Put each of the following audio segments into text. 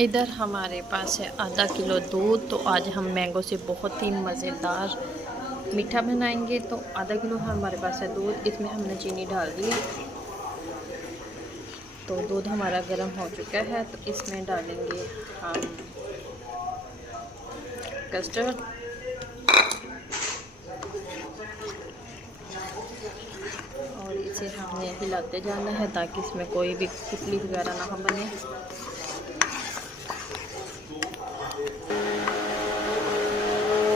इधर हमारे पास है आधा किलो दूध। तो आज हम मैंगो से बहुत ही मज़ेदार मीठा बनाएंगे। तो आधा किलो हमारे पास है दूध, इसमें हमने चीनी डाल दी है। तो दूध हमारा गर्म हो चुका है, तो इसमें डालेंगे हम कस्टर्ड। और इसे हमने हिलाते जाना है ताकि इसमें कोई भी गुठली वगैरह ना बने।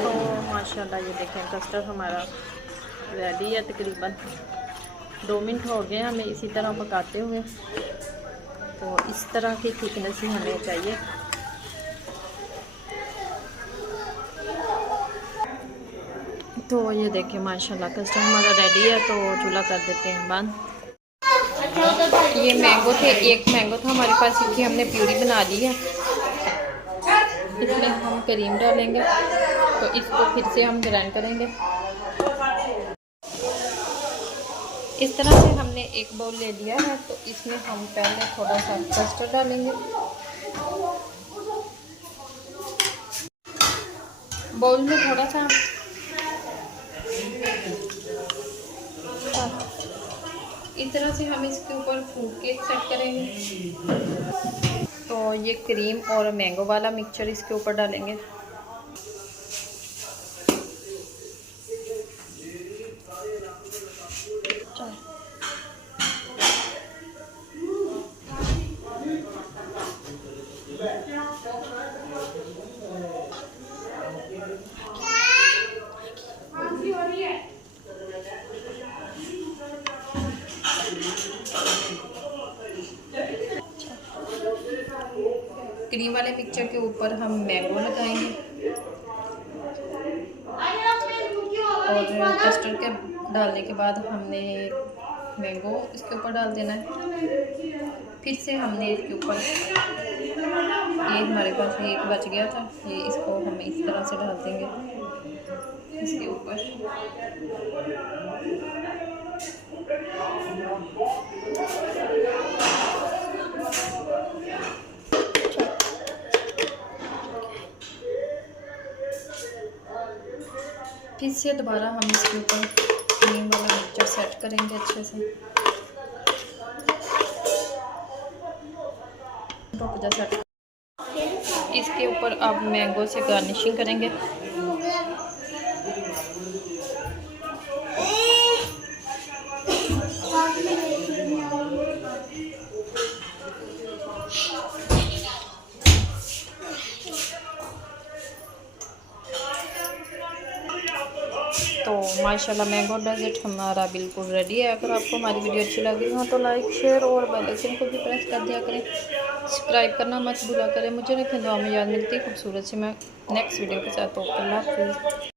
तो माशाल्लाह ये देखें कस्टर्ड हमारा रेडी है। तकरीबन 2 मिनट हो गए हमें इसी तरह पकाते हुए। तो इस तरह की थिकनेस ही हमें चाहिए। तो ये देखिए माशाल्लाह कस्टर्ड हमारा रेडी है। तो चूल्हा कर देते हैं बंद। ये मैंगो थे, एक मैंगो था हमारे पास, इसकी हमने प्यूरी बना ली है। इसमें हम क्रीम डालेंगे, तो इसको फिर से हम ग्राइंड करेंगे। इस तरह से हमने एक बाउल ले लिया है। तो इसमें हम पहले थोड़ा सा कस्टर्ड डालेंगे। बाउल में थोड़ा सा इस तरह से हम इसके ऊपर फ्रूट केक सेट करेंगे। तो ये क्रीम और मैंगो वाला मिक्सचर इसके ऊपर डालेंगे। क्रीम वाले मिक्सचर के ऊपर हम मैंगो लगाएंगे और कस्टर्ड के डालने के बाद हमने मैंगो इसके ऊपर डाल देना है। फिर से हमने इसके ऊपर, ये हमारे पास एक बच गया था, ये इसको हम इस तरह से डाल देंगे इसके ऊपर। फिर से दोबारा हम इसके ऊपर क्रीम वाला मिक्सचर सेट करेंगे अच्छे से। इसके ऊपर अब मैंगो से गार्निशिंग करेंगे। तो माशाल्लाह मैंगो डेजर्ट हमारा बिल्कुल रेडी है। अगर आपको हमारी वीडियो अच्छी लगी हो तो लाइक शेयर और बेल आइकन को भी प्रेस कर दिया करें। सब्सक्राइब करना मत भूला करें। मुझे रखें दुआ में याद। मिलती खूबसूरत से मैं नेक्स्ट वीडियो के साथ। तो अल्लाह हाफ़िज़।